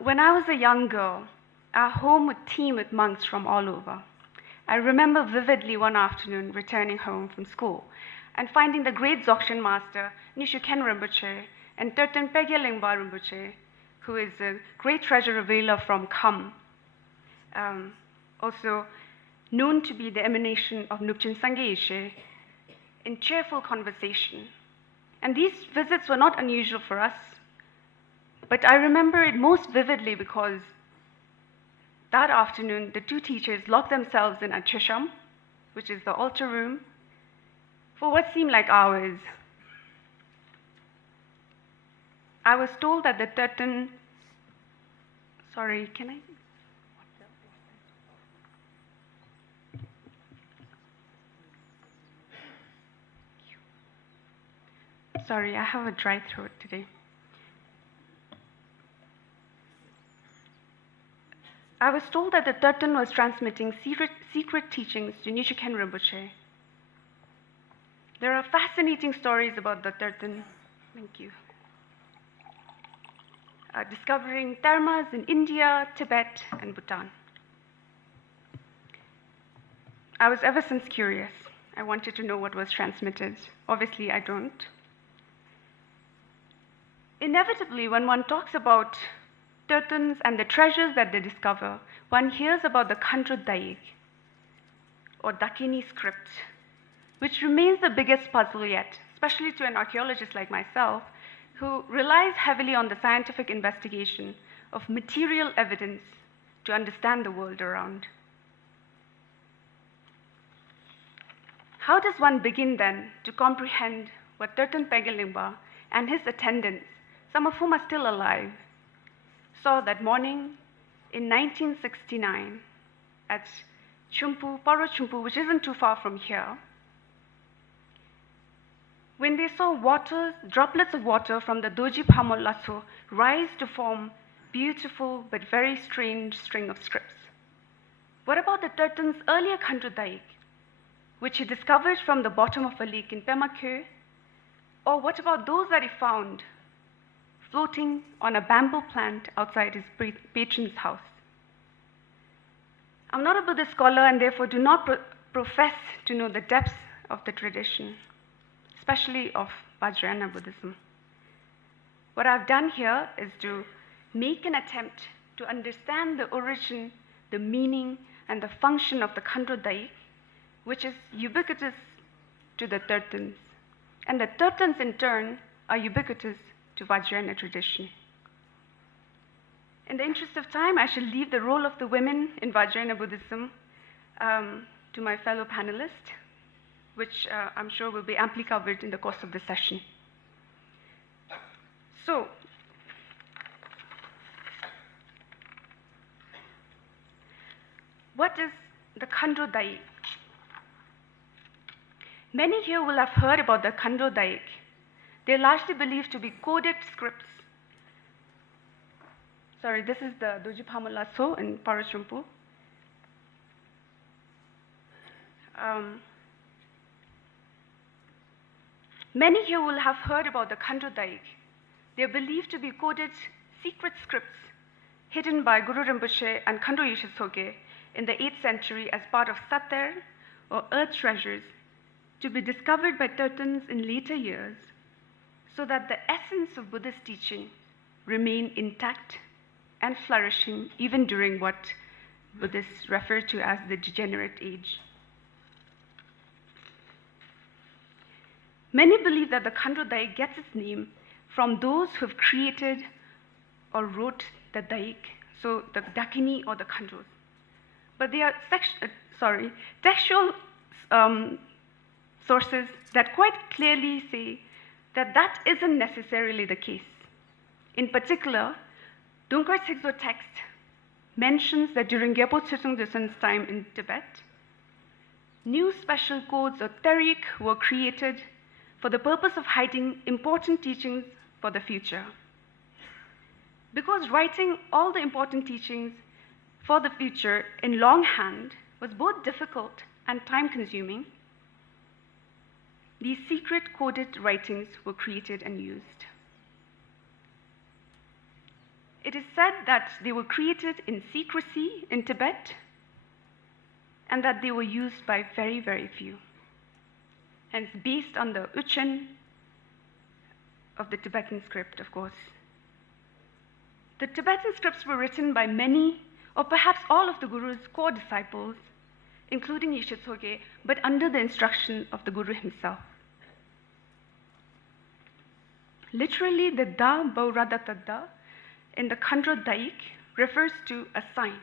When I was a young girl, our home would teem with monks from all over. I remember vividly one afternoon returning home from school and finding the great Dzogchen master, Nishuken Rinpoche, and Terton Pegye Lingpa Rinpoche, who is a great treasure revealer from Kham, also known to be the emanation of Nupchen Sangye Ishe, in cheerful conversation. And these visits were not unusual for us, but I remember it most vividly because that afternoon, the two teachers locked themselves in a Chisham, which is the altar room, for what seemed like hours. I was told that the terton, sorry, can I? Sorry, I have a dry throat today. I was told that the terton was transmitting secret teachings to Nishuken Rinpoche. There are fascinating stories about the terton. Thank you. Discovering dharmas in India, Tibet, and Bhutan. I was ever since curious. I wanted to know what was transmitted. Obviously, I don't. Inevitably, when one talks about tertons and the treasures that they discover, one hears about the Kandra Daik, or Dakini Script, which remains the biggest puzzle yet, especially to an archaeologist like myself, who relies heavily on the scientific investigation of material evidence to understand the world around. How does one begin then to comprehend what Terton Pegye Lingpa and his attendants, some of whom are still alive, saw that morning in 1969 at Thimphu, Paro Thimphu, which isn't too far from here, when they saw droplets of water from the Doji Phamol Lasso rise to form beautiful but very strange string of scripts? What about the terton's earlier Kandra Daik, which he discovered from the bottom of a lake in Pema Khe? Or what about those that he found floating on a bamboo plant outside his patron's house? I'm not a Buddhist scholar and therefore do not profess to know the depths of the tradition, especially of Vajrayana Buddhism. What I've done here is to make an attempt to understand the origin, the meaning, and the function of the Kandra Daik, which is ubiquitous to the tertons. And the tertons, in turn, are ubiquitous to Vajrayana tradition. In the interest of time, I shall leave the role of the women in Vajrayana Buddhism to my fellow panelists, which I'm sure will be amply covered in the course of the session. So, what is the Kandra Daik? Many here will have heard about the Kandra Daik. They're largely believed to be coded scripts. Sorry, this is the Doji Phamol Lasso in Paro Thimphu. Many here will have heard about the Kandra Daik. They are believed to be coded secret scripts hidden by Guru Rinpoche and Khandro Yeshe Tsoge in the 8th century as part of Sater, or earth treasures, to be discovered by tertons in later years, so that the essence of Buddhist teaching remain intact and flourishing even during what Buddhists refer to as the degenerate age. Many believe that the Kandra Daik gets its name from those who have created or wrote the Daik, so the Dakini or the Khandros. But they are textual sources that quite clearly say that that isn't necessarily the case. In particular, Dungkar Sigzo text mentions that during Gyalpo Tshitsung Duson's time in Tibet, new special codes or terik were created for the purpose of hiding important teachings for the future. Because writing all the important teachings for the future in longhand was both difficult and time-consuming, these secret coded writings were created and used. It It is said that they were created in secrecy in Tibet and that they were used by very, very few. Hence, based on the Uchen of the Tibetan script, of course. The Tibetan scripts were written by many, or perhaps all of the Guru's core disciples, including Yeshe Tsoge, but under the instruction of the Guru himself. Literally, the Da Bauradata Da in the Kandra Daik refers to a sign.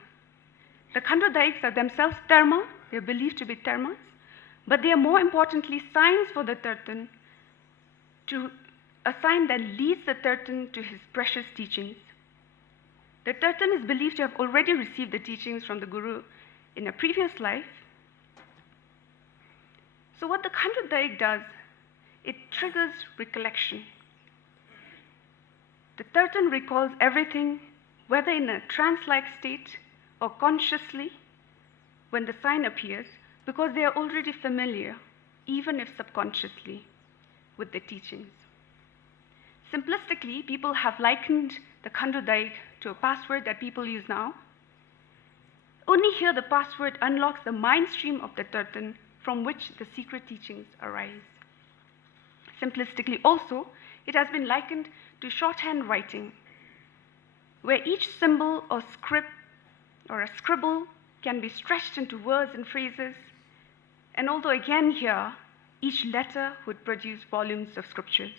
The Kandra Daiks are themselves dharma, they are believed to be dharmas, but they are more importantly signs for the terton, to a sign that leads the terton to his precious teachings. The terton is believed to have already received the teachings from the Guru in a previous life. So what the Kandra Daik does, it triggers recollection. The terton recalls everything, whether in a trance-like state or consciously, when the sign appears, because they are already familiar, even if subconsciously, with the teachings. Simplistically, people have likened the Kandra Daik to a password that people use now. Only here the password unlocks the mind stream of the terton from which the secret teachings arise. Simplistically also, it has been likened to shorthand writing, where each symbol or script or a scribble can be stretched into words and phrases, and although again here, each letter would produce volumes of scriptures.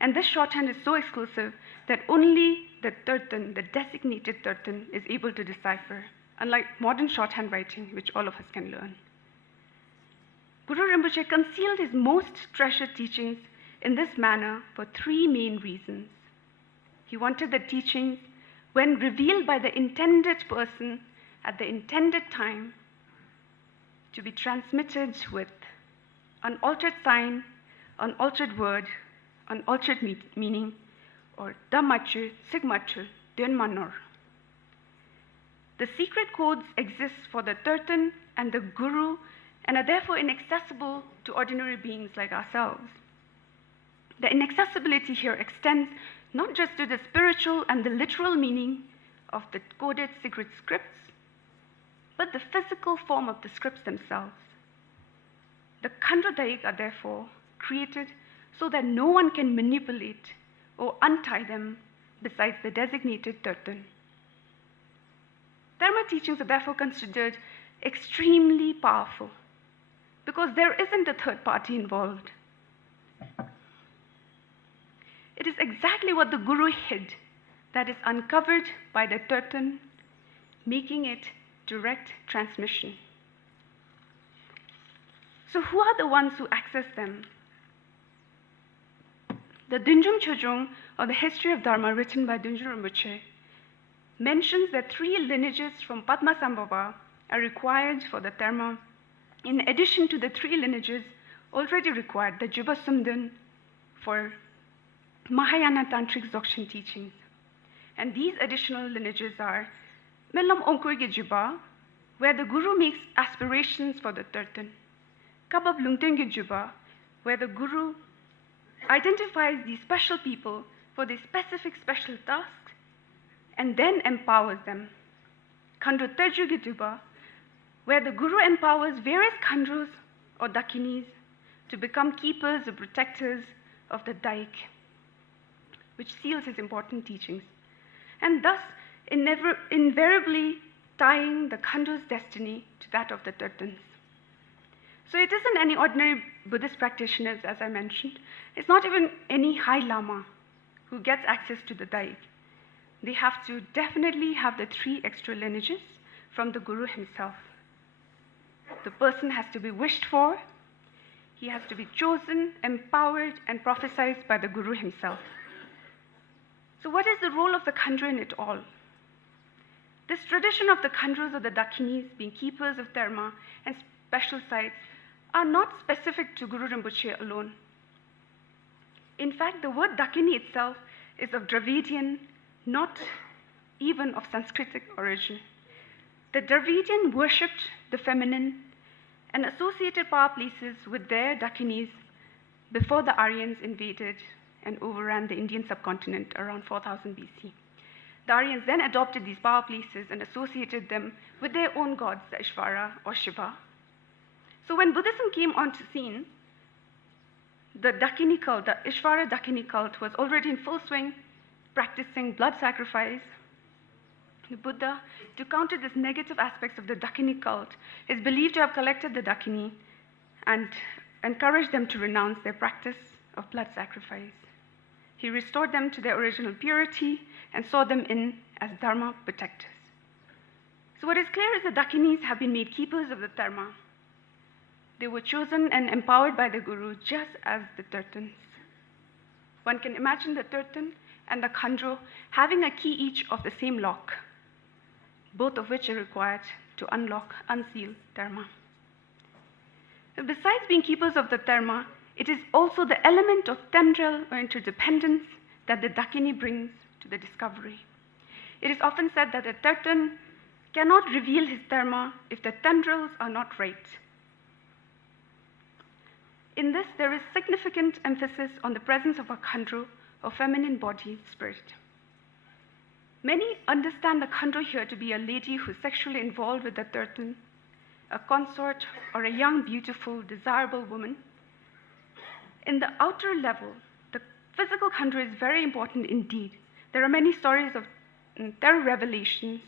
And this shorthand is so exclusive that only the terton, the designated terton, is able to decipher, unlike modern shorthand writing, which all of us can learn. Guru Rinpoche concealed his most treasured teachings in this manner for three main reasons. He wanted the teachings, when revealed by the intended person at the intended time, to be transmitted with unaltered sign, unaltered word, unaltered meaning, or dhammachu, sigmachu, dönmanor. The secret codes exist for the terton and the Guru and are therefore inaccessible to ordinary beings like ourselves. The inaccessibility here extends not just to the spiritual and the literal meaning of the coded secret scripts, but the physical form of the scripts themselves. The Kandra Daik are therefore created so that no one can manipulate or untie them besides the designated terton. Dharma teachings are therefore considered extremely powerful because there isn't a third party involved. It is exactly what the Guru hid that is uncovered by the terton, making it direct transmission. So who are the ones who access them? The Dunjum Chojong, or the History of Dharma, written by Dunjum Rinpoche, mentions that 3 lineages from Padmasambhava are required for the dharma, in addition to the 3 lineages already required, the Juba Sumdun, for Mahayana Tantric Dzogchen teachings. And these additional lineages are Melam Onkurge Juba, where the Guru makes aspirations for the terton, Kabab Lungtenge Juba, where the Guru identifies these special people for these specific special tasks and then empowers them, Kandra Terjuge Juba, where the Guru empowers various Kandras or Dakinis to become keepers or protectors of the Daik, which seals his important teachings, and thus invariably tying the Kandra's destiny to that of the tertons. So it isn't any ordinary Buddhist practitioners, as I mentioned. It's not even any High Lama who gets access to the Daik. They have to definitely have the 3 extra lineages from the Guru himself. The person has to be wished for, he has to be chosen, empowered, and prophesied by the Guru himself. So what is the role of the Kandra in it all? This tradition of the Kandras or the Dakinis being keepers of dharma and special sites are not specific to Guru Rinpoche alone. In fact, the word Dakini itself is of Dravidian, not even of Sanskritic origin. The Dravidian worshipped the feminine and associated power places with their Dakinis before the Aryans invaded and overran the Indian subcontinent around 4000 BC. The Aryans then adopted these power places and associated them with their own gods, the Ishvara or Shiva. So when Buddhism came onto scene, the Dakini cult, the Ishvara Dakini cult, was already in full swing, practicing blood sacrifice. The Buddha, to counter this negative aspects of the Dakini cult, is believed to have collected the Dakini and encouraged them to renounce their practice of blood sacrifice. He restored them to their original purity and saw them in as dharma protectors. So what is clear is the Dakinis have been made keepers of the dharma. They were chosen and empowered by the Guru just as the tertons. One can imagine the terton and the kandra having a key each of the same lock, both of which are required to unlock, unseal dharma. Besides being keepers of the dharma, it is also the element of tendril or interdependence that the Dakini brings to the discovery. It is often said that the terton cannot reveal his dharma if the tendrils are not right. In this, there is significant emphasis on the presence of a kandra, or feminine body spirit. Many understand the kandra here to be a lady who is sexually involved with the terton, a consort, or a young, beautiful, desirable woman. In the outer level, the physical kandra is very important indeed. There are many stories of terror revelations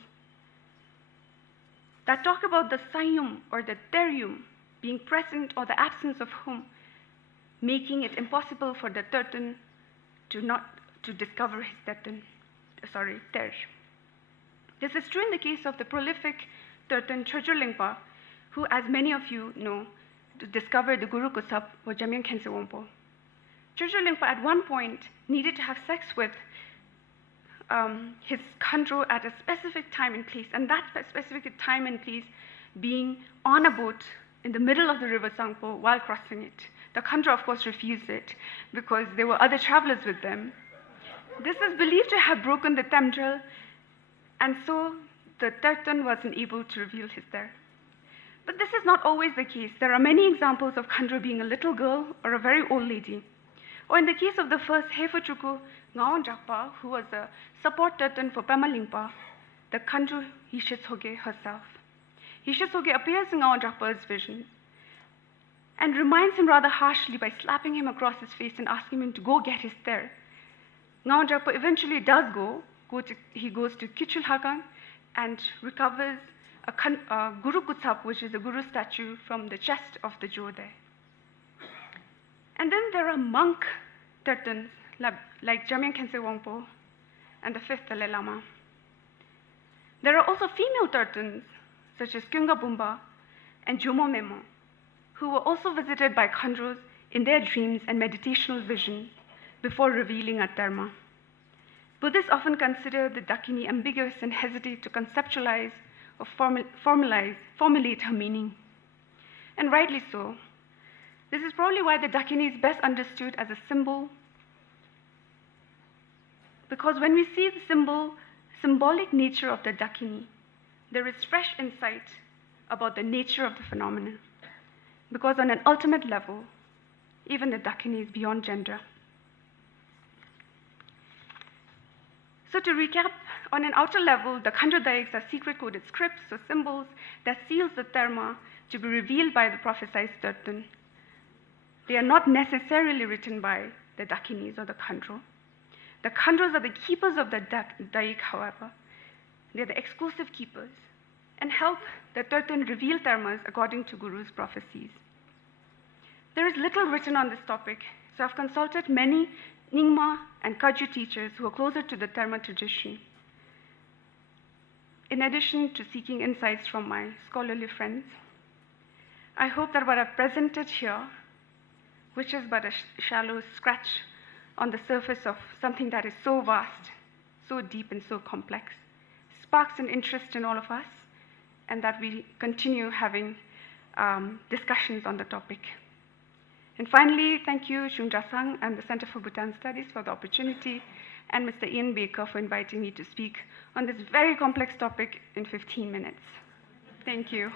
that talk about the sayum or the terium being present or the absence of whom, making it impossible for the terton to discover his ter. This is true in the case of the prolific terton Chögyalingpa, who, as many of you know, discovered the Guru Kusap or Jamyang Khyentse Wangpo. Chögyalingpa at one point needed to have sex with his kandra at a specific time and place, and that specific time and place being on a boat in the middle of the river Sangpo while crossing it. The kandra, of course, refused it because there were other travelers with them. This is believed to have broken the tendril, and so the terton wasn't able to reveal his ter. But this is not always the case. There are many examples of kandra being a little girl or a very old lady. Or in the case of the first Hefuchuku Ngawan Jakpa, who was a support terton for Pema Lingpa, the kandra Yishitsoge herself. Yishitsoge appears in Ngawan Jakpa's vision and reminds him rather harshly by slapping him across his face and asking him to go get his ter. Ngawan Jakpa eventually does he goes to Kichulhagang and recovers a Guru Kutsap, which is a Guru statue, from the chest of the Joe there. And then there are monk tertons like Jamyang Khyentse Wangpo and the fifth Dalai Lama. There are also female tertons such as Kuenga Bumba and Jomo Memo, who were also visited by kandras in their dreams and meditational visions before revealing a dharma. Buddhists often consider the Dakini ambiguous and hesitate to conceptualize or formulate her meaning. And rightly so. This is probably why the Dakini is best understood as a symbol, because when we see the symbolic nature of the Dakini, there is fresh insight about the nature of the phenomenon. Because on an ultimate level, even the Dakini is beyond gender. So to recap, on an outer level, the kandra daiks are secret coded scripts or symbols that seals the dharma to be revealed by the prophesied terton. They are not necessarily written by the Dakinis or the kandra. The kandras are the keepers of the daik, however. They are the exclusive keepers and help the terton reveal dharmas according to Guru's prophecies. There is little written on this topic, so I've consulted many Nyingma and Kagyu teachers who are closer to the dharma tradition, in addition to seeking insights from my scholarly friends. I hope that what I've presented here, which is but a shallow scratch on the surface of something that is so vast, so deep and so complex, sparks an interest in all of us, and that we continue having discussions on the topic. And finally, thank you, Shung Jasang and the Center for Bhutan Studies for the opportunity, and Mr. Ian Baker for inviting me to speak on this very complex topic in 15 minutes. Thank you.